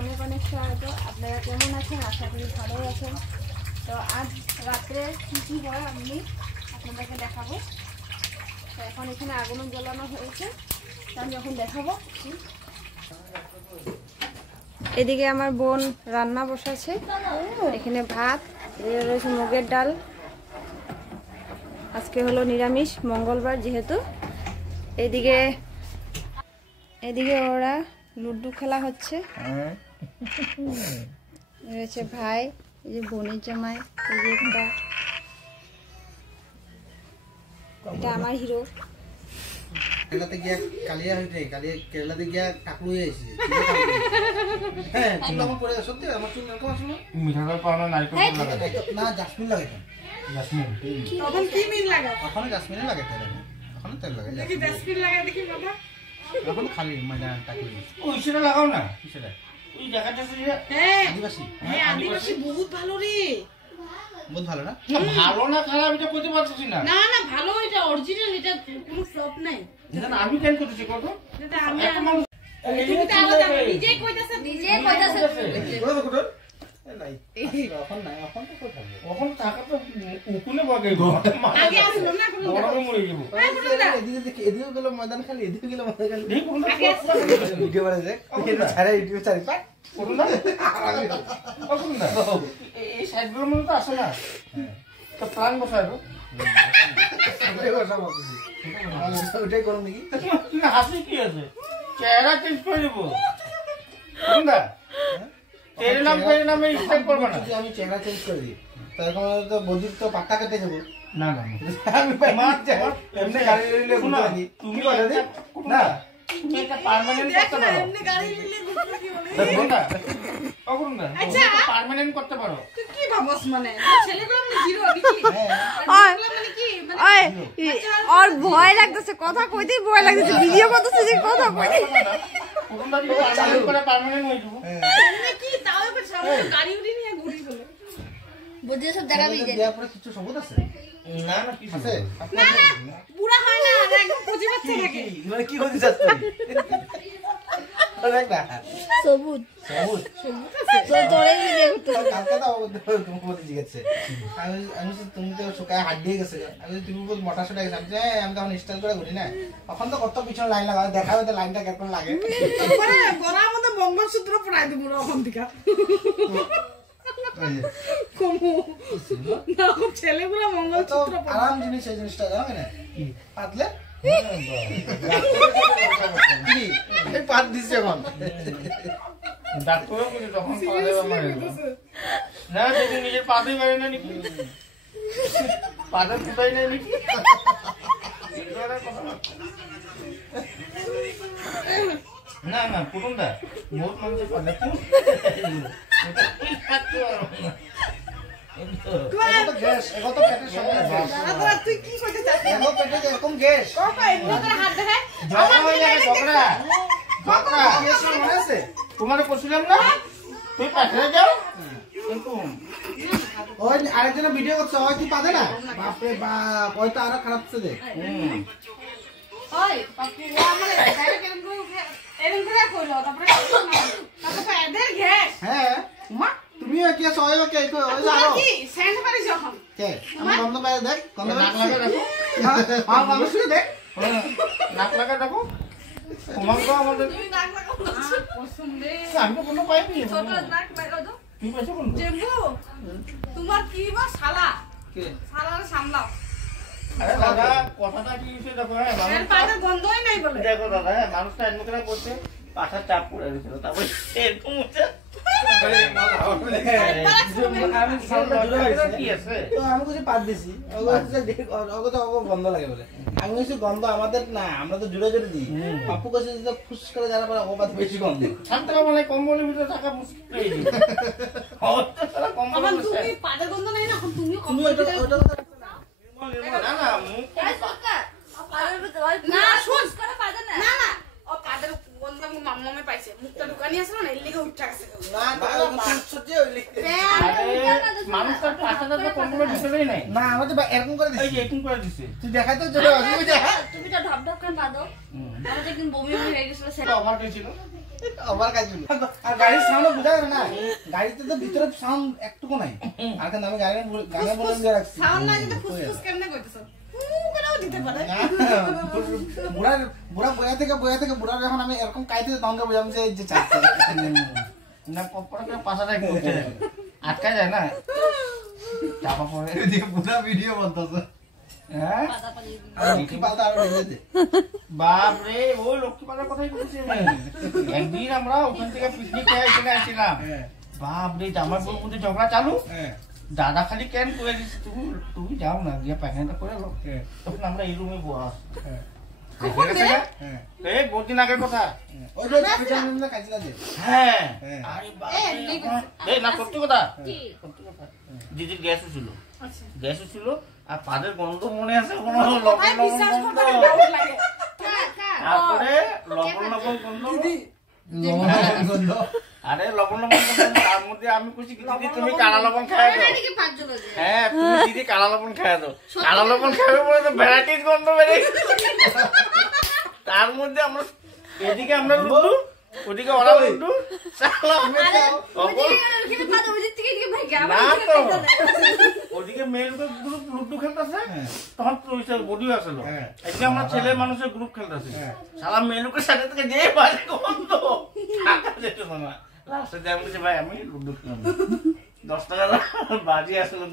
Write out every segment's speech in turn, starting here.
অনেক অনেক স্বাগত। আপনারা কেমন আছেন? আশা করি ভালো আছেন। তো আজ রাত্রে কী কী হয় আমি আপনাদেরকে দেখাবো। তো এখন এখানে আগুন জ্বালানো হয়েছে, আমি এখন দেখাবো। এদিকে আমার বোন রান্না বসাচ্ছে, এখানে ভাত, রয়েছে মুগের ডাল। আজকে হলো নিরামিষ, মঙ্গলবার যেহেতু। এদিকে ওরা লুডু খেলা হচ্ছে। রয়েছে ভাই, এই যে বোনের জামাই, এই যে এটা আমার হিরো। কেরালাতে গিয়া কালিয়া হইতে কেরালাতে গিয়া কাকু হয়ে আইছি। হ্যাঁ তখন পরে সত্যি আমার চুল এরকম আসলো। মিঠাটা পাওনা নারকেল লাগাই না জাসমিন লাগাইতাম। জাসমিন তখন কি মিল লাগা? তখন জাসমিনে লাগাইতাম আমি। এখন তেল লাগাই। দেখি জাসমিন লাগাই দেখি বাবা। এখন খালি মানে টাকি। ওই সেটা লাগাও না। কিসের? ওই জায়গাটা আছে হ্যাঁ আদিবাসী। হ্যাঁ আদিবাসী বহুত ভালো রে। বহুত ভালো না? ভালো না খারাপ এটা কইতে পারছিস না। না না ভালো, এটা অরিজিনাল, এটা কোনো ফ্লপ নাই। এটা আমি কেন করতেছি কত? এটা আমি তুমি তো আলাদা নিজে কইতাছে কোন কোন? নাই। এখন নাই, এখন তো কোথায়? এখন টাকা তো উকুনে বাগাইব। আগে আসলো না কোনো বড় মরে যাব। এদিকে দেখি, এদিকে গেল ময়দান খালি, এদিকে গেল ময়দান খালি। এই কোন আগে আসলো ভিডিও বানাই দেখ। এটা ছাড়া ভিডিও ছাড়ি পাট। কোন না? কোন না? এই সাইডগুলোর মধ্যে তো আসে না। তো প্ল্যান বসাইবো। ওটাই করো নাকি? না হাসি কি আছে? চেহারা চেঞ্জ করে দেব। কোন না? তেরে নামে স্টাইল করব না। যদি আমি চেহারা চেঞ্জ করে দিই তখন তো বদির তো পাক্কা কেটে যাবো। না না আমি মার যাবো এমনি গাড়ি লইলে ঘুরে দি। তুমি কথা দি না তুমি একটা পার্মানেন্ট করতে পারো। এমনি গাড়ি নিলে গুলো কি বলে? দেখো না কখন না আচ্ছা পার্মানেন্ট করতে পারো। তুই কি ভাবছ মানে? ছেলেগুলো মানে হিরো নাকি? আর মানে কি মানে আর ভয় লাগতেছে, কথা কইতেই ভয় লাগতেছে, ভিডিও করতেছে যে কথা কইতে। কোন না যদি পার্মানেন্ট করে পার্মানেন্ট হয়ে যাবো। মানে কি তাও এবার সামনে গাড়ি উড়ি নিয়ে ঘুরি হলো। বুঝিয়ে সব দেখাবি যে বিয়ার পরে কিছু সবুজ আছে? না না কি আছে? না না বুড়া হয় না, একদম পচে যাচ্ছে নাকি? মানে কি হতে যাচ্ছে? দেখ না সবুজ সবুজ তো তোরেই ভিডিও করতেছে। কালকে তো তুমি বলে জিজ্ঞেস আমি তুমি তো শুকায় হাত দিয়ে গেছে। আমি তুমি বল মোটা সোটা গেছে। আমি তখন স্টাইল করে ঘুরি না। তখন তো কত পিছনে লাইন লাগা দেখাবে তো লাইনটা কেমন লাগে। তারপরে গলার মধ্যে মঙ্গলসূত্র পরাই দেব ওরকম দিকা। কমু না ছেলেগুলো তো মঙ্গলসূত্র পরাই। আরাম জিনিস এই জিনিসটা জানো না কি পাতলে কি এই পাত দিছে এখন ডাক্তারও কিন্তু তখন পাওয়া যাবে মানে না যদি নিজের পা দিয়ে মারে না নাকি পাদের ফুটাই নাই নাকি না না পুরুন দা বহুত মানুষের পাদে গ্যাস এখন তো পেটের সমস্যা দাদা তুই কি কইতে চাচ্ছিস? এখন পেটে এরকম গ্যাস কাকা এগুলো করে হাত দেখে ঝগড়া হয়ে যাবে ঝগড়া গ্যাস মনে আছে তোমার করছিলাম না তুই পাঠিয়ে যাও ওই আরেকজন ভিডিও করছে ওই কি পাবে না বাপরে বাপ ওই তো আরো খারাপ ছে দেখ ওই পাপু ও আমারে ডাইরেক্ট এরকম করে কইলো, তারপরে তারপরে এদের গ্যাস হ্যাঁ মা তুমিও কি আছে ওই কি ওই তোমার আরো কি সেন্ট পারি যখন কে আমি গন্ধ পাই দেখ গন্ধ নাক পাই লাগা দেখো হ্যাঁ গন্ধ শুনে দেখ নাক লাগা দেখো তোমার তো আমাদের তুমি নাক লাগাও না পছন্দে আমি তো কোনো পাইনি ছোট নাক লাগাও তো তুমি পাইছো কোন জেম্বু তোমার কি বা শালা কে শালারে সামলাও। আরে দাদা কথাটা কি হইছে দেখো হ্যাঁ এর পায়ের গন্ধই নাই বলে। দেখো দাদা হ্যাঁ মানুষটা এমন করে করছে পাশার চাপ পড়ে গেছিল তারপর এরকম হচ্ছে আমি সাউন্ডটা জুড়ে হইছে কি আছে তো আমি কিছু পাত দিছি ওগো তো গন্ধ লাগে বলে আমি কিছু গন্ধ আমাদের না আমরা তো জুড়ে জুড়ে দিই পাপ্পু কাছে যদি ফুস করে যারা পরে ওবাদ বেশি গন্ধ শান্তরা মানে কম্বলের ভিতরে থাকা মুশকিল হয়ে যায় সারা কম্বল আমার তুমি পায়ের গন্ধ নাই না, এখন তুমিও তুমি কম্বল ওটা দিতে ওটা না না মুখ না শুন না না ও পায়ের গন্ধ আমি মাম্মামে পাইছে, মুখটা দোকানি আছে না এর লিগে উঠা গেছে। না না সত্যি হইলি মানুষটার পাশাটা তো কম্বলের ভিতরেই নাই না আমাদের এরকম করে এই দিছি যে এরকম করে দিছে তুই দেখাই তো জোরে আসবি দেখা তুমি তো ঢপ ঢপ করে বাঁধো। আমাদের একদিন বমি বমি হয়ে গেছিল, সেটা অভার হয়েছিল আবার কাজগুলো আর গাড়ির সাউন্ড বোঝা গেল না গাড়িতে তো ভিতরে সাউন্ড একটুকু নাই আর কিন্তু আমি গানে বলে দিয়ে রাখছি সাউন্ড না যদি ফুসফুস কেমনে কইতেছ করেও দিতে পারে বুড়া বয়া থেকে বুড়া যখন আমি এরকম কাইতে তখন বুঝাম যে চাচ্ছে না পপড়া করে পাশাটা একটু আটকায় যায় না চাপা পড়ে এদিকে বুড়া ভিডিও বলতেছে হ্যাঁ আর লক্ষ্মী পাতা আরো ঢেলে বাপ রে ওই লক্ষ্মী পাতার কথাই বলছি একদিন আমরা ওখান থেকে পিকনিক খেয়ে এখানে আসছিলাম বাপ রে জামাই বোন মধ্যে ঝগড়া চালু দাদা খালি কেন করে দিচ্ছে তুমি যাও না গিয়ে পায়খানাটা করে লো তখন আমরা এই রুমে বসা এই বহুত দিন আগের কথা ওই যে পিছনে কাজলা দে হ্যাঁ আরে বাপ এই না সত্যি কথা দিদির গ্যাস ছিল আর পাদের গন্ধ মনে আছে কোনো লবণ তারপরে লবণ গন্ধ আরে লবণ তার মধ্যে আমি কইছি দিদি তুমি কালা লবণ খাই দাও হ্যাঁ তুমি দিদি কালা লবণ খাই দাও কালা লবণ খাবে বলে তো ভ্যারাইটিস গন্ধ বেড়ে তার মধ্যে আমরা এদিকে আমরা লুডু ওদিকে ওরা লুডু ওদিকে মেয়ে গ্রুপ লুডু খেলতেছে তখন বডিও আসলো এদিকে আমরা ছেলে মানুষের গ্রুপ খেলতেছে সারা মেনুকের সাথে থেকে যে বাজে গন্ধ থাকা যেত না লাস্টে দিয়ে আমি বলছি ভাই আমি লুডু খেলাম 10 টাকা বাজি আসলো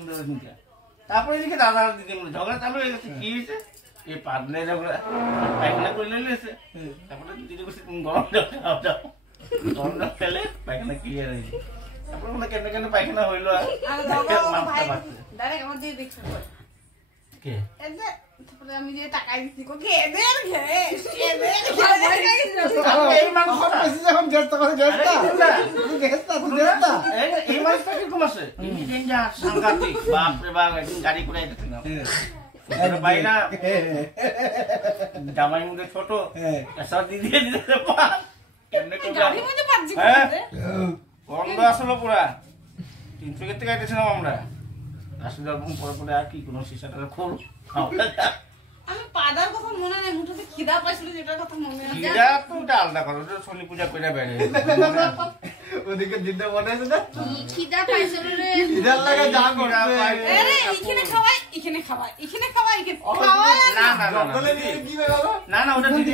তারপরে এদিকে দাদা দিদি ঝগড়া চালু হয়ে গেছে কি হয়েছে এই পাতলে ঝগড়া পায়খানা করে নিয়েছে তারপরে দিদি বলছে তুমি গরম জল যাও গরম জল খেলে পায়খানা ক্লিয়ার হয়েছে তারপরে মনে কেন কেন পায়খানা হইলো কে আমি যে টাকা দিচ্ছি এদের এই মাংস যখন গেস্তা এই মাংসটা কিরকম আছে সাংঘাতিক বাপ রে বাপ একদিন গাড়ি করে যেতে না বাইনা জামাই মধ্যে ছোট সব দিদি দিতে কেমনে হ্যাঁ গন্ধ আসলো পুরা 300 কেতে গাইতেছিলাম আমরা আসলে পরে আর কি কোনো সিসাটা খোল আমি পাদার কথা মনে নাই মুঠোতে খিদা পাইছিল যেটার কথা মনে আছে খিদা তো আলাদা করো শনি পূজা করে বেড়ে ওদিকে জিদ্দা বনাইছে না খিদা পাইছিল রে খিদার লাগা যা করছে আরে এখানে খাওয়াই জঙ্গলে নিয়ে কি বাবা না ওটা দিদি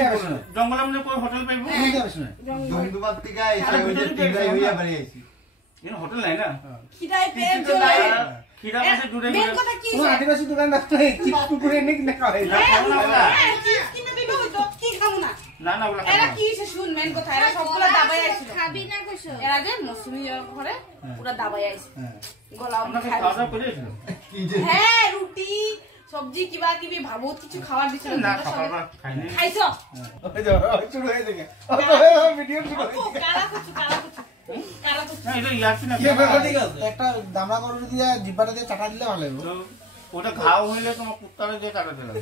জঙ্গলের মধ্যে কোন হোটেল পাইবো জঙ্গলবাগ থেকে এসে ওই যে টিগাই হইয়া বাড়ি আইছি এর হোটেল নাই না খিদাই পেট খিদা পাশে দূরে মেন কথা কি ও আদিবাসী দোকান রাখতে চিপস কুকুরে এনে কিনে খাওয়াই চিপস কিনে দিলো তো কি খাবো না না ওগুলা এরা কি এসে শুন মেন কথা এরা সবগুলা দাবাই আইছিল খাবি না কইছো এরা যে মৌসুমী ঘরে পুরো দাবাই আইছে গলাও আমরা খাই খাওয়া দাওয়া করেছিল হ্যাঁ রুটি সবজি কিবা কিবি ভাবত কিছু খাওয়ার দিছিল না সকালবেলা খাইনি খাইছো ওই যে শুরু হয়ে গেছে ভিডিও শুরু হয়ে কারা কুচু না এটা ইয়াছি না একটা দামড়া করে দিয়ে জিব্বাটা দিয়ে চাটা দিলে ভালো হবে তো ওটা ঘাও হইলে তোমার কুত্তারে দিয়ে কাটাতে লাগে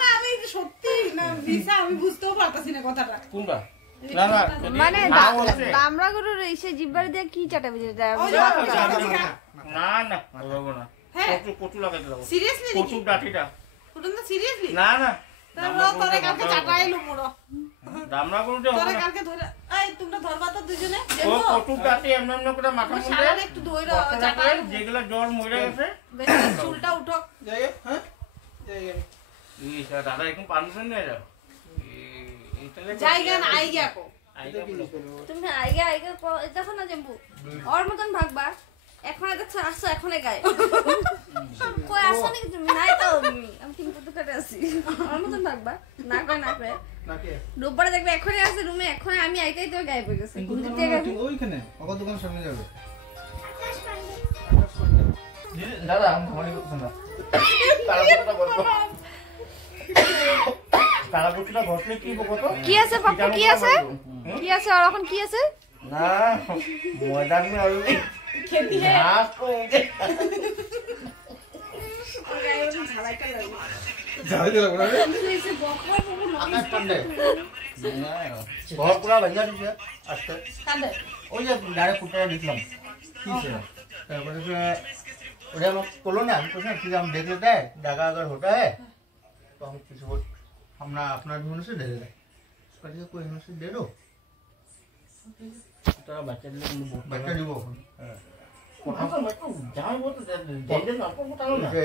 না আমি সত্যি না ভিসা আমি বুঝতেও পারতাছি না কথাটা কোনটা না মানে ঘাও হচ্ছে দামড়া গরুর এসে জিব্বার দিয়ে কি চাটাবে যেটা না বলবো না হ্যাঁ কচু লাগাইতে লাগবো সিরিয়াসলি কচু ডাটিটা পুরো সিরিয়াসলি না তাহলে তোরে কালকে চাটাইলো পুরো দামনা করতে তোরে কালকে ধরে এই তোমরা ধরবা তো দুজনে ও কচু ডাটি এমন করে মাথা মুন্ডে সারা একটু ধইরা চাটাই যেগুলা জল মরে গেছে বেশি চুলটা উঠো যাই হ্যাঁ যাই এই দাদা এখন পারমিশন নিয়ে যাও জায়গা না আই গিয়া কো তুমি আইগা দেখো না জম্বু ওর মতন ভাগবা এখন দেখছো আসো এখনই গায়ে কই আসো নাকি তুমি নাই তো আমি তিন পুত্র কাটে আছি ওর মতন ভাগবা না কয় নাকি রোববারে দেখবে এখনই আছে রুমে এখন আমি আইতেই তো গায়ে পড়ে গেছে ওইখানে ওকে দোকান সামনে যাবে দাদা আমি ঘরে করতে না তারাপুরটা বলবো তারাপুরটা ঘটলে কি বলবো তো কি আছে পাপ্পু কি আছে আর এখন কি আছে না ময়দান में और खेती है आपको যাবে দিলা বড় আকাশ পান্ডে ঘর পুরা ভাঙা দিছে আজকে কাঁদে ওই যে ডাইরেক্ট ফুটে দিলাম কি ছিল তারপরে ওটা আমাকে বললো না আমি कुछ ना कि हम देख लेते हैं जगह अगर होता है तो हम किसी को আমরা আপনার মনে से ढेर करिए कोई मने से दे दो তোরা বাচ্চা দিলে কিন্তু বহুত बच्चा দিব কথা তো একটু যাই বলতে দেন না কথা না যে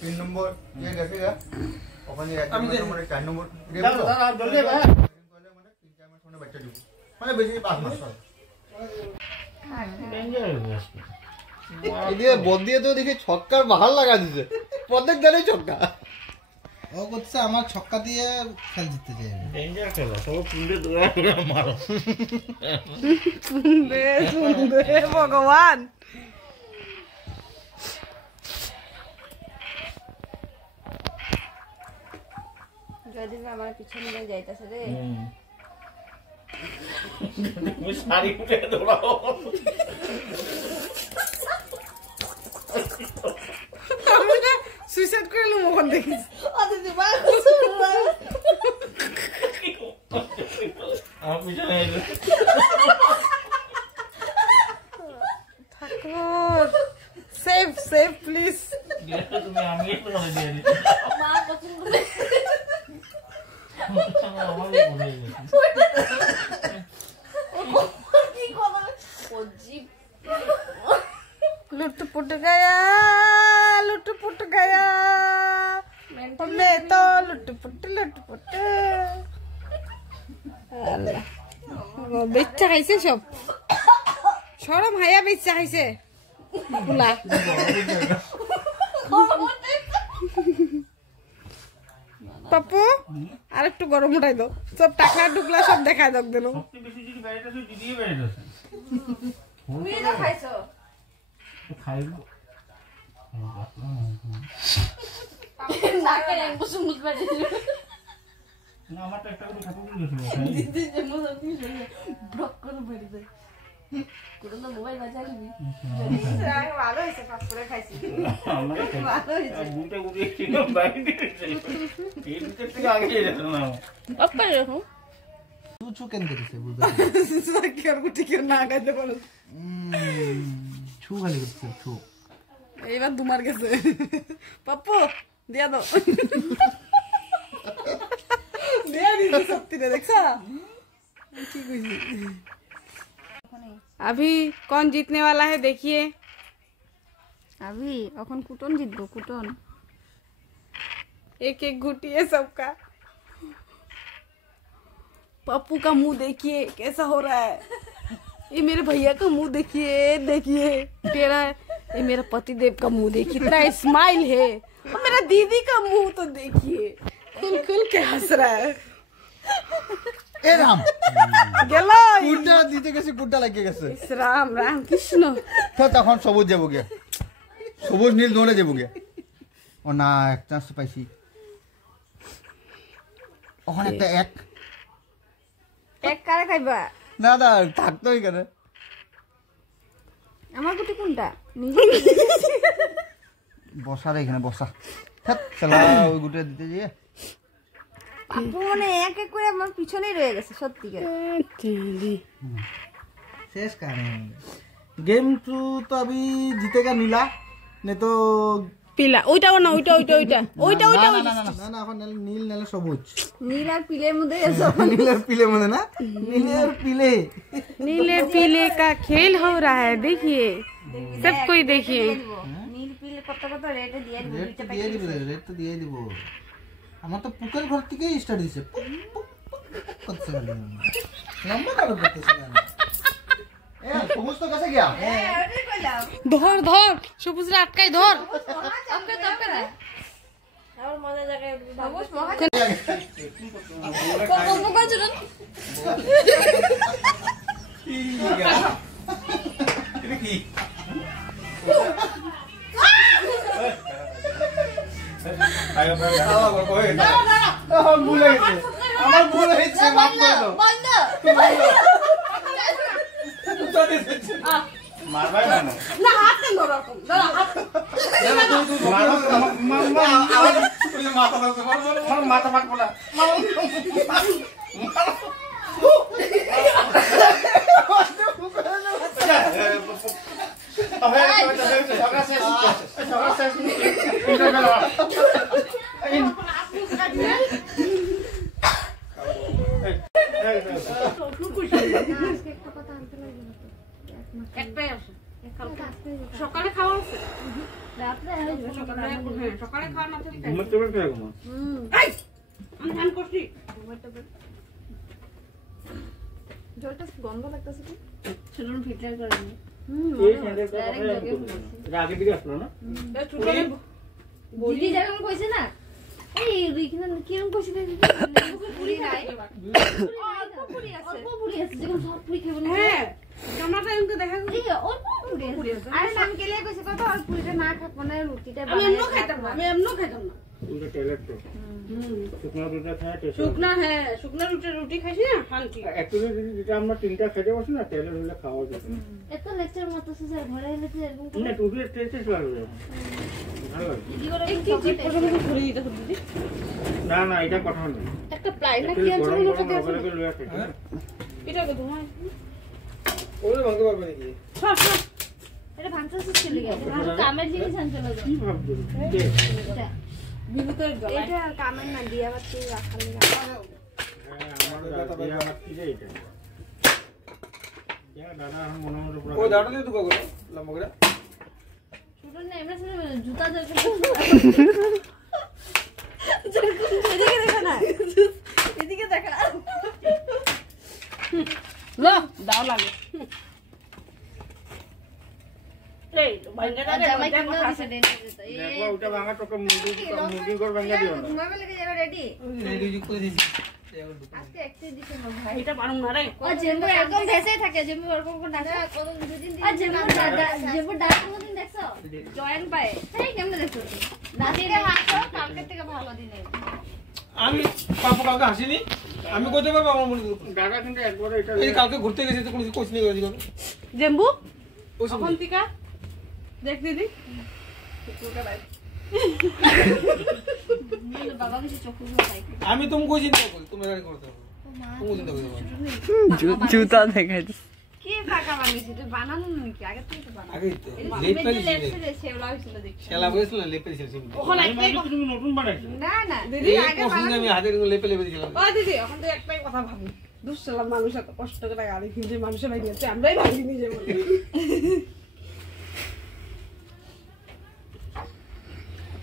3 নম্বর ये গেছেগা ওখানে এক নম্বর মানে 4 নম্বর দাদা জলদি ভাই মানে 3-4 মাস মানে বাচ্চা দিব মানে বেশি 5 মাস হয় ডেঞ্জার এদিকে বল দিয়ে তো দেখি ছক্কার বাহার লাগা দিছে প্রত্যেক দিনই ছক্কা ও করছে আমার ছক্কা দিয়ে খেল জিততে চাই ডেঞ্জার খেলা সব পুন্ডে দৌড়া মারো ভগবান যদি আমার পিছনে নিয়ে যাইতাছে রে তুমি শাড়ি উঠে দৌড়াও সুইসাইড করে লো ওখান থেকে আমার পিছনে এলো ঠাকুর সেভ সেভ প্লিজ তুমি আমি একটু করে দিয়ে দিই মা পছন্দ আমার বলে কি খবর ও জিপ लुट-पुट गया मैं तो लुट-पुट বেচ্চা খাইছে সব সরম হাইয়া বেচ্চা খাইছে বুলা পাপু আর একটু গরম উঠাই দাও সব টাকা টুকলা সব দেখাই দাও দেন সবচেয়ে বেশি যদি বাইরেটা শুধু দিদিই বাইরেটা তুমি না খাইছো খাইব না খাই এক বছর মুখ বেড়ে না আমার তো একটা করে খাতে দিয়েছিল দিদি যে মুখ আপনি ব্লক করে বেড়ে যায় কোন না মোবাইল বাজালি ভালো হয়েছে পাপড়ে খাইছি আমরা ভালো হয়েছে গুটে গুটে ছিল বাইরে দিয়েছে এই দিকে থেকে আগে যেত না অপ্পা রাখো ছু কেন করতেছে বুঝতে কি আর গুটি কি না খাইতে পারো ছু খালি করতেছে ছু এইবার দুমার গেছে পাপ্পু দিয়া দাও দিয়া দিছি সত্যি রে দেখছা কি কইছি अभी कौन जीतने वाला है देखिए अभी এখন কুটন জিতবো কুটন एक एक घुटी है सबका पप्पू का मुंह देखिए कैसा हो रहा है ये मेरे भैया का मुंह देखिए देखिए टेढ़ा है ये मेरा पतिदेव का मुंह देखिए इतना स्माइल है और मेरा दीदी का मुंह तो देखिए खुल खुल के हंस रहा है এ রাম गेलो কুড়টা দিতে গেছে কুড়টা লাগিয়ে গেছে इस राम राम कृष्ण তো তখন সবুজ যাবো গিয়া সবুজ নীল দৌড়ে যাবো গিয়া ও না এক চান্স পাইছি ওখানে একটা এক এক কারে খাইবা না না থাকতো এখানে আমার গুটি কোনটা নিজে বসা রে এখানে বসা থাক চলা ওই গুটে দিতে যেয়ে আপু মানে এক এক করে আমার পিছনেই রয়ে গেছে সত্যি করে শেষ কারণ गेम टू तो अभी जीतेगा नीला नहीं तो পিলা ওইটাও না ওইটা ওইটা ওইটা ওইটা ওইটা না না এখন নীল নালে সবুজ নীল আর পিলের মধ্যে এসো নীল আর পিলে মানে না নীল আর পিলে नीले पीले का खेल हो रहा है देखिए सब कोई देखिए নীল পিলে কত কত রেটে দিয়ে দিব রেড তো দিয়ে দিব রেড তো দিয়ে দিব আমার তো পুকের ঘর থেকেই স্টার্ট দিছে করতে গেল লম্বা কারো করতেছে না এ সবুজ তো কাছে গিয়া ওটাই কইলাম ধর ধর সবুজরা আটকাই ধর ওকে তো ওকে না আর মজা জায়গায় বাবুস মহা কত কত চলুন এটা কি আয়ো ভাই আমার ভুল হয়েছে আমার ভুল হয়েছে মাফ করে দাও বন্ধ মারবাই না না হাত নেন ওরকম দাঁড়া হাত মাথা পাট পড়া আজকে একটা কথা আনতে লাগবে না তো। একটাই আছে সকালে খাওয়া আছে রাত্রে হয়ে যাবে সকালে সকালে খাওয়া না থাকলে ঘুমের টেবিল খেয়ে ঘুমা আমি ধান করছি জলটা গন্ধ লাগতেছে কি শুনুন ফিল্টার করে নি এই স্যান্ডেলটা এটা আগে দিকে আসলো না দিদি যখন কইছে না এই ওইখানে কিরম কইছে দেখি পুরি নাই অল্প পুরি আছে যখন সব পুরি খাবে না হ্যাঁ জামাটা এমকে দেখা গেল এই অল্প পুরি আছে আরে নাম কেলে কইছে কত আর পুরিটা না খাব না রুটিটা আমি এমনো খাইতাম না ওটা টয়লেট তো শুকনো দুধটা খায় টেস্ট শুকনা হ্যাঁ শুকনা রুটি খাইছি না হালকি অ্যাকচুয়ালি যেটা আমরা তিনটা খেতে বসি না টয়লেট হলে খাওয়া যায় এত লেকচার মত স্যার ঘরে এলে তো এরকম না টুটুলের টেস্ট লাগবে ভালো লাগে দিদি করে একটু চিপ পর্যন্ত ঘুরে দিতে দিদি না না এটা কথা নেই একটা প্লাই না কি আছে বলো তো ওগুলো করে লয়ে আসে এটা কত তোমার ওরে ভাঙতে পারবে নাকি সব সব এটা ভাঙতে চলে গেছে কামের জিনিস আনতে লাগে কি ভাবছো এটা বিভূতের গলা এটা কামের না দিয়া বাতি রাখার লাগে হ্যাঁ আমার দাদা আমার কি রে এটা ইয়া দাদা এখন মনে মনে পুরো ওই দাঁড়াতে তো করে লম্বা করে ছোট না এমনি জুতা দরকার এদিকে দেখা না এদিকে দেখা না লো দাও লাগে এই বাইরেটা জামাই দেখো কিনা দিছে ডেন্টে দিতে দেখো ওটা ভাঙা তোকে মুরগি করে ভাঙা দিও না ঘুমাবে লাগে যারা রেডি রেডি করে দিছি আজকে একটু দিছে না ভাই এটা পারুম না রে আর জেম্বু একদম ভেসেই থাকে জেম্বু ওরকম কোন নাচে কতদিন দুদিন আর জেম্বু ডাক কোনদিন দেখছো জয়েন পায় এই কেমনে দেখছো নাচিকে হাসো কালকে থেকে ভালো দিনে আমি পাপু কালকে হাসিনি আমি কইতে পারবো আমার মনে দাদা কিন্তু একবার এটা এই কালকে ঘুরতে গেছে তো কোনো কোচ নেই করে দিও জেম্বু ওই অখন্তিকা দেখ দিদি বাবা কিছু চোখে খাই আমি তুমি কই চিন্তা করি তুমি রানি করতে হবে তুমি চিন্তা করতে জুতা দেখাইছে কি ফাঁকা বানিয়েছিস তুই বানানো নাকি আগে থেকে তো বানানো আগে তো লেপে লেপ লেপে সেওলা হইছিল দেখ খেলা বলেছিল লেপে দিছিল ওখানে আমি একটাই ভাবছি তুমি নতুন বানাইছো না না দিদি এই আগে পরশুদিন আমি হাতে লেপে দিছিলাম ও দিদি এখন তো একটাই কথা ভাবি দুঃসালা মানুষ এত কষ্ট করে গাড়ি কিনছে মানুষের বাড়িতে আমরাই ভাবি নিজে বলি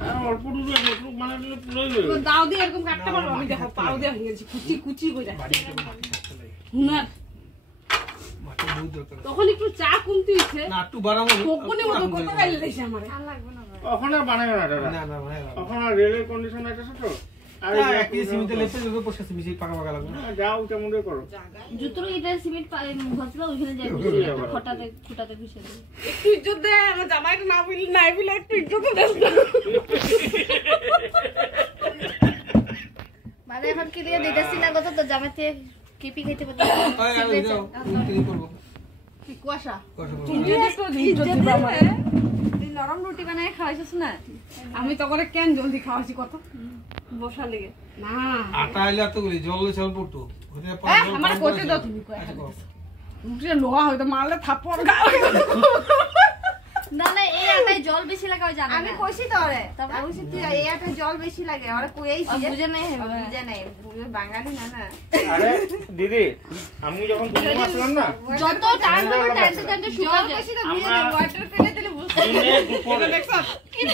আর অল্প দুটো নতুন বানাইলে পুরোই হয়ে তো দাও দিয়ে এরকম কাটতে পারবো আমি দেখো পাও দিয়ে ভেঙে গেছি কুচি কুচি করে হুনার মাটি বহুত দরকার তখন একটু চা কমতি হচ্ছে না একটু বাড়াবো কোকনে মতো কত গাইলে দিছে আমারে আর লাগবে না ভাই ওখানে বানাবে না দাদা না না ভাই ওখানে রেলের কন্ডিশন আছে তো আর এক কেজি সিমিতে লেপে দেবো পয়সা বেশি পাকা পাকা লাগবে যাও কেমন করো জুতোর এটা সিমেন্ট ঘষবা ওইখানে যাবে খটাতে খুঁটাতে ঘুষে দেবে একটু ইজ্জত দে আমার জামাইটা না বলি নাই বলে একটু ইজ্জত দে মানে এখন কি দিয়ে দিতেছি না কত তো জামাতে কেপি খাইতে পারতে আমি দাও কি করব কি কুয়াশা ইজ্জত দিবা আমারে তুই নরম রুটি বানায় খাওয়াইছিস না আমি তো করে কেন জলদি খাওয়াছি কত বসা লেগে না আটা আইলে তো গুলি জল চল পড়তো হতে আমার কোটে দাও তুমি কয় মুখে লোহা হয়তো মারলে থাপ্পড় গা না না এই আটায় জল বেশি লাগা হয় জানা আমি কইছি তোরে তারপর কইছি তুই এই আটা জল বেশি লাগে আর কইছি বুঝে নাই বুঝে নাই বাঙালি না না আরে দিদি আমি যখন তুমি আসলাম না যত টাইম হবে টাইমে টাইমে শুকা যায় কইছি তো বুঝে নাই ওয়াটার পেলে দিলে বুঝতে দিনে দুপুরে দেখছ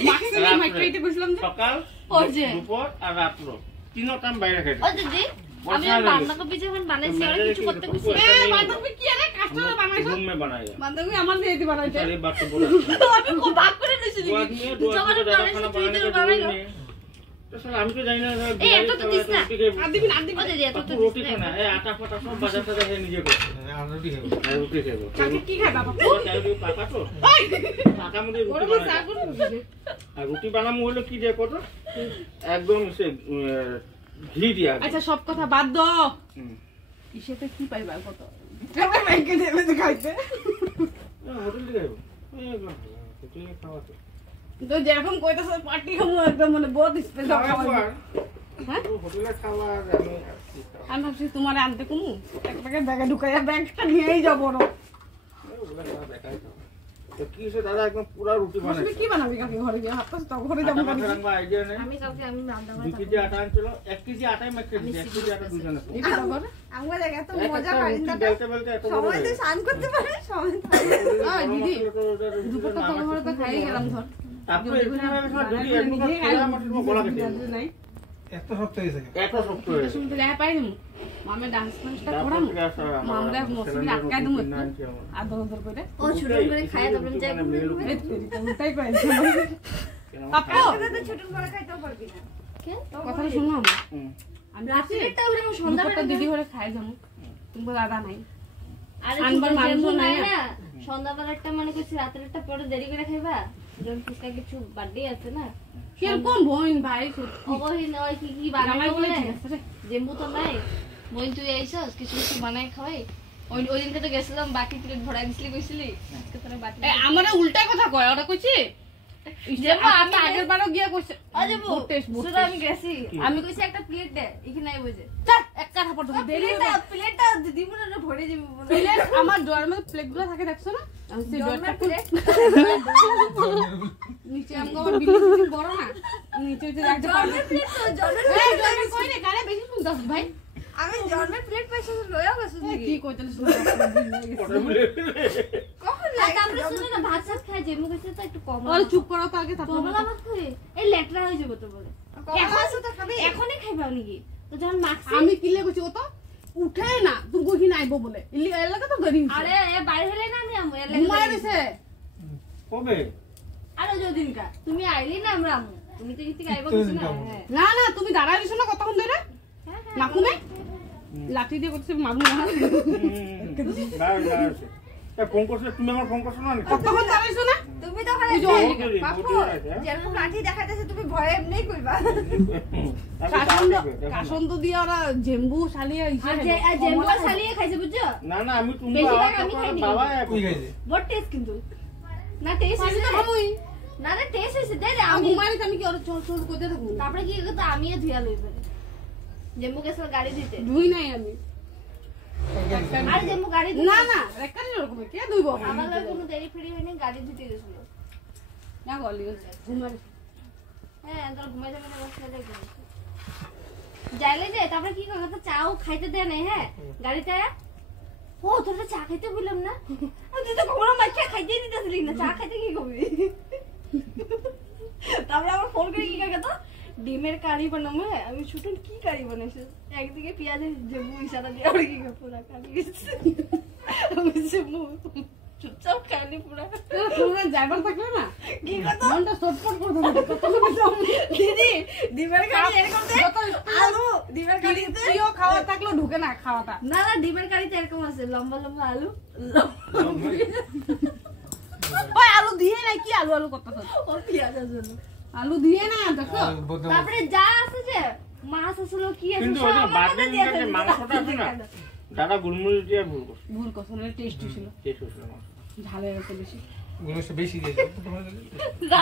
মাক্সিলি মাইক্রোইতে বসলাম তো সকাল ওই যে দুপুর আর রাত্র তিন টাইম বাইরে খেতে ও দিদি আমি বাঁধাকপি যখন বানাইছি আর কিছু করতে কইছি এ বাঁধাকপি কি আরে কাস্টমার বানাইছো रूम में बनाया বাঁধাকপি আমার দিয়ে দি বানাইছে सारी बात तो बोला আমি খুব ভাগ করে নিয়েছি दो आदमी है दो आदमी को ज्यादा खाना बनाने का जरूरी नहीं है तो सर हम तो जाइए ना ए, एतो तो दिस ना। আর দিবি না ও দিদি এত তো रोटी खाना है आटा फाटा सब बाजार से है नीचे को আর রুটি খাবো रोटी खाओ কাকে কি খাই বাবা चाय भी पाका तो पाका मुझे ওরে रोटी চা बनाना করে আর রুটি বানামু হলো কি দিয়ে কত একদম সে ঘি দিয়া আচ্ছা সব কথা বাদ দাও ইসেতে কি পাইবা কত কেমন ব্যাংকে দেবে খাইতে হোটেল থেকে যাবো হোটেলে খাওয়া তো তো যেরকম কইতাছ পার্টি খামু একদম মানে বহুত স্পেশাল খাওয়া হ্যাঁ হোটেলে খাওয়া আর আমি ভাবছি তোমার আনতে কমু এক প্যাকেট ব্যাগে ঢুকাইয়া ব্যাগটা নিয়েই যাবো না ওগুলা খাওয়া দেখাই তো তো কি হইছে দাদা একদম পুরা রুটি তুমি বানাইছে কি বানাবি কালকে ঘরে গিয়ে হাত পাশে ঘরে যাবো আটা মাখা রাখবা আইডিয়া নেই আমি কালকে আমি রান্না 2 কেজি আটা আনছিল 1 কেজি আটাই মাখতে দিছে 1 কেজি আটা দুজনে এটা তো করে আমরা জায়গা তো এক মজা একটা পারি রুটি না বেলতে বেলতে এত বড় সময় তো স্নান করতে পারে সময় দিদি দুপুরটা তো ঘরে তো খাই গেলাম ধর তারপরে এখানে যদি একটু খেলা আমার গলা কেটে নাই এত শক্ত হয়েছে এত শক্ত হয়ে শুনতে দেখা পাইনি মামে ডান্স ক্লাসটা করাম মামরা মসজিদে আটকাই দেবো আদর আদর করে ও ছোট করে খায় তারপর যাই উল্টাই পাইছি আপু ছোট করে খাইতেও পারবি না কেন কথাটা শুনো আমি রাত্রিটা হলো সন্ধ্যাবেলা সন্ধ্যাবেলা দিদি ঘরে খাই যাবো তুমি দাদা নাই আরে আনবার মাংস নাই না সন্ধ্যাবেলাটা মানে কিছু রাত্রিটা পরে দেরি করে খাইবা যখন ফুচকা কিছু বার্থডে আছে না কিরকম বোন ভাই অবহিন ওই কি কি বানাই বলে জেম্বু তো নাই বোন তুই আইছস কিছু কিছু বানাই খাওয়াই ওই দিনকে তো গেছিলাম বাকি প্লেট ভরাই দিছিলি কইছিলি আজকে তোরা বাকি আমারে উল্টাই কথা কয় ওরা কইছি জেম্বু আমি আগের বারও গিয়া কইছে জেম্বু শুধু আমি গেছি আমি কইছি একটা প্লেট দে এখানে নাই বুঝে এক কাঠা পড়তো দেরি প্লেটটা দিব না ভরে দিব প্লেট আমার ডোয়ার মধ্যে প্লেটগুলো থাকে দেখছো না আমি সেই ডোয়ারটা প্লেট নিচে আমার বিল্ডিং বড় না নিচে নিচে রাখতে পারবে প্লেট তো জলের এই ডোয়ার কই রে কারে বেশি শুনতাছ ভাই আমি জন্মের প্লেট পয়সা লয়া গেছি কি কইতাছ শুনতাছ কখন লাগে আমরা শুনে না ভাত সাত খাই জেম্বু কইছে তো একটু কম ওরে চুপ করো তো আগে তারপর কমলা ভাত খাই এই লেটরা হয়ে যাবে তো বলে এখনই খাইবা নাকি তো যখন মাখছি আমি কিলে কইছি ও তো উঠে না তুমি কই না আইবো বলে ইলি এলাকা তো দেরি হইছে আরে এ বাইরে হলে না আমি আমু ঘুমায় রইছে কবে আরে যদিনকা তুমি আইলি না আমরা আমু তুমি তো ইতি আইবা কিছু না না না তুমি দাঁড়ায় রইছো না কতক্ষণ ধরে না কুমে লাঠি দিয়ে করছে মারু না ফোন করছে তুমি আমার ফোন করছো না কতক্ষণ দাঁড়াইছো না তুমি তো খালি বাপু যেরকম লাঠি দেখাইতেছে তুমি ভয়ে এমনি কইবা কাসন্দ দিয়ে ওরা জেম্বু শালিয়া ইসে আর জেম্বু শালিয়ে খাইছে বুঝছো না না আমি তুমি বেশিরভাগ আমি খাইনি। বাবা কই গেছে বড় টেস্ট কিন্তু না টেস্ট আমি হইছে তো খামুই না না টেস্ট হইছে দে আমি আমি ঘুমাইছি আমি কি ওরা চল চল কইতে থাকবো তারপরে কি করতে আমিও ধুয়া লইবে জেম্বু গেছে গাড়ি দিতে ধুই নাই আমি আর জেম্বু গাড়ি দিতে না না রেকানি রকম কে ধুইব আমার লগে কোনো দেরি ফেরি হয়নি গাড়ি দিতে গেছিল না গলি ঘুমাই হ্যাঁ তোর ঘুমাই যাবে না বসে দেখে যাইলে যে তারপরে কি করবে তো চাও খাইতে দেয় না হ্যাঁ গাড়িতে ও তোর চা খাইতে বললাম না তুই তো কোনো মাইকে খাইতে দিতেছিলি না চা খাইতে কি করবি তারপরে আমার ফোন করে কি করবে তো ডিমের কারি বানাবো আমি ছোট কি কারি বানাইছে একদিকে পেঁয়াজের জেবু ইশারা দিয়ে আর কি পুরা কারি আমি জেবু চুপচাপ খাইনি পুরা তোমরা যাইবার থাকলে না কি কথা মনটা সটপট করে ধরে কত দিদি ডিমের কারি এরকম দে আলু ডিমের কারিতে প্রিয় খাওয়া থাকলেও ঢুকে না খাওয়াটা না না ডিমের কারিতে এরকম আছে লম্বা লম্বা আলু ওই আলু দিয়ে না কি আলু আলু করতেছ ও পেঁয়াজ আছে আলু দিয়ে না দেখো তারপরে যা আছে যে মাছ আসলো কি আছে কিন্তু সব ওই যে আমার কাছে দিয়ে বার্থডে ফেলবে। মাংসটা আছে না দাদা গুলমরিচ দিয়ে ভুল করছে ভুল করছো না টেস্টি ছিল টেস্ট হয়েছিল মাংস। ঝাল হয়ে গেছে বেশি গুলোসে বেশি দিয়েছে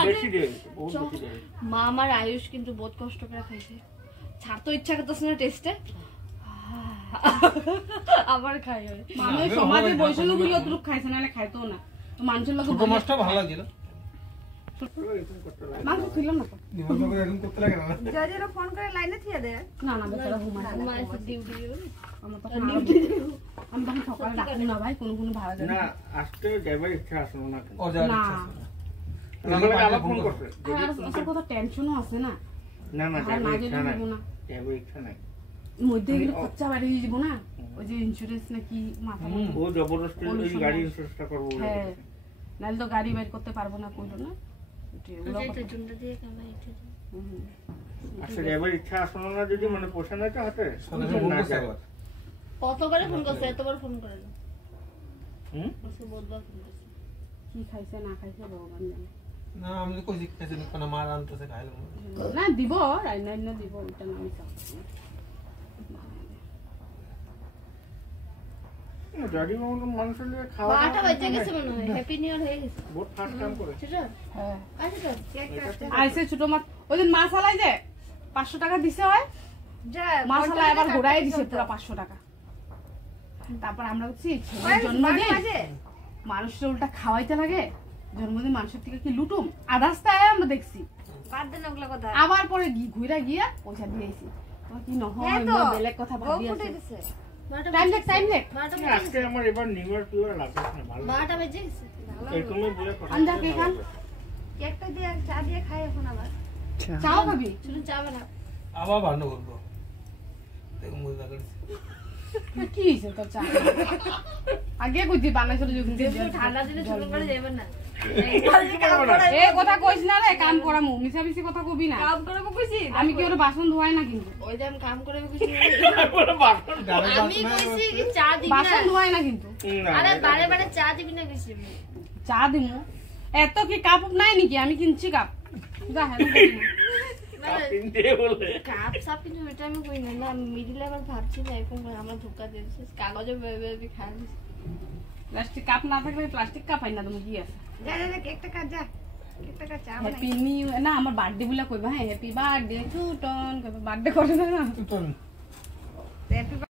বেশি দিয়ে দিয়েছে, বহুত বেশি দিয়ে দিয়েছে। মা আমার আয়ুষ কিন্তু বহুত কষ্ট করে খাইছে ছাড়তো ইচ্ছা করতেছে না টেস্টে আবার খাই হয় আমি সমাজে বৈষণ্য গুলো অতটুক খাইছে না খাইতো না তো মানুষের লোক ছোট মাছটা ভালো লাগছিল মাংস ছিল না তো নিমন্ত্রণ করে এরকম করতে লাগে না জাজিরা ফোন করে লাইনে থিয়ে দেয় না না বেচারা ঘুমায় মায়ের ডিউটি আমার তখন আমি তখন সকালে ডাকবো না ভাই কোনো কোনো ভাড়া যাবে না আজকে যাবার ইচ্ছা আসলো না কেন? ও যার না ইচ্ছা আছে। আমাকে আবার ফোন করছে আর আসল কথা টেনশনও আছে না না না আর যাবার না ইচ্ছা গেলে নাই হবো না যাবার ইচ্ছা নাই মধ্যে গেলে খরচা বাড়ি হয়ে যাবো না ওই যে ইন্স্যুরেন্স নাকি মাথা ও জবরদস্তি ওই Pollution গাড়ি হয়। ইন্স্যুরেন্সটা করবো বলে হ্যাঁ বলেছে। নাহলে তো গাড়ি বের করতে পারবো না কইলো না ওগুলো কথা। চুনটা দিয়ে কেমন হুম। আজকে যাবার ইচ্ছা আসলো না যদি মানে পোষা নাই তো হাতে সন্ধ্যা ফোন না করছে যায়। একবার। কতবারে ফোন করছে এতবার ফোন করে না হুম? বহুতবার ফোন করছে কি খাইছে না খাইছে ভগবান জানে না আমি তো কইছি খাইছি না কোনো মার আনতেছে খাইলাম না দিব রাইনা দিব ওইটা না আমি চাই গাড়ি মানুষ খাওয়া বারোটা বাজে গেছে মনে হয় হ্যাপি নিউ ইয়ার হয়ে গেছে বহুত ফাস্ট কাম করে সেটা হ্যাঁ আচ্ছা কেক কাটতে আইসে ছোট মাছ ওই দিন মাছ আলাই যে 500 টাকা দিছে হয় যা মাছ আলাই আবার ঘোরাই দিছে পুরো 500 টাকা তারপর আমরা বলছি ছেলের জন্মদিন মানুষের উল্টা খাওয়াইতে লাগে জন্মদিন মানুষের থেকে কি লুটুম আদাসটায় আমরা দেখছি বাদ দেন ওগুলো কথা আবার পরে ঘুরে গিয়া পয়সা দিয়েছি কি নহয় বেলেগ কথা ভাবি আছে টাইম লেট আজকে আমার এবার নিউ ইয়ার পিওর লাগছে না ভালো 12টা বেজে গেছে এরকমই বলে কথা আন্দা কে খান কেকটা দিয়ে চা দিয়ে খাই এখন আবার চাও খাবি শুধু চা বানাও আবার ভালো করবো দেখো মজা করছি কি হইছে তোর চা আগে কইতি বানাইছিল যখন ঠান্ডা দিনে শুরু করে যাবেন না এই কথা কইছ না রে কাম করামু মিছামিছি কথা কবি না কাম করব কইছি আমি কি ওর বাসন ধোয়াই না কিন্তু ওই যে আমি কাম করে কইছি ডাইরেক্ট আমি কইছি কি চা দিবি না বাসন ধোয়াই না কিন্তু আরে বারে বারে চা দিবি না কইছি আমি চা দিমু এত কি কাপ নাই নাকি আমি কিনছি কাপ যা হ্যালো কিনতে বলে কাপ সাপ কিন্তু এটা আমি কই না মিডিল লেভেল ভাবছি না এরকম করে আমরা ধোকা দিয়েছি কাগজে বেবি খাই প্লাস্টিক কাপ না থাকলে প্লাস্টিক কাপ আইনা তুমি কি আছে যা যা কেকটা কাট যা কেকটা কাট চা হ্যাপি নিউ না আমার বার্থডে বলে কইবা হ্যাঁ হ্যাপি বার্থডে টু টন কইবা বার্থডে করে না তুই হ্যাপি